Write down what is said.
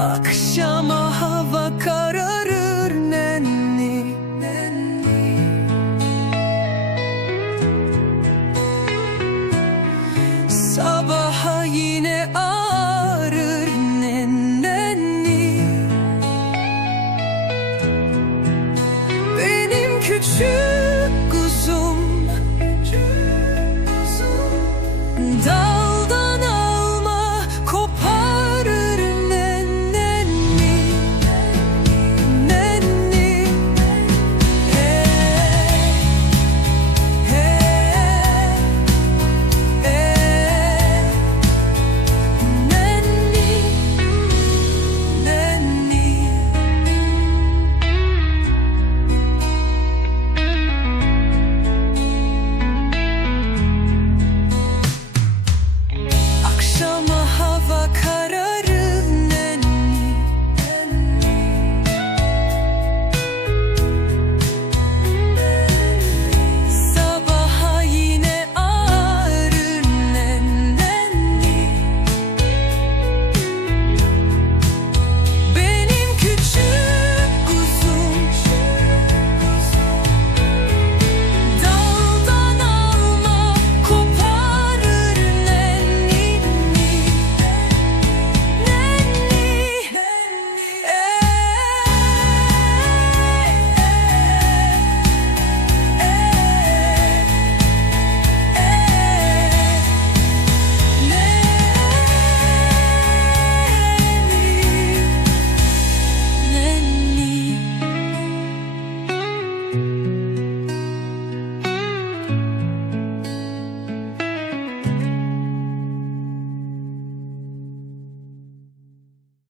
akşama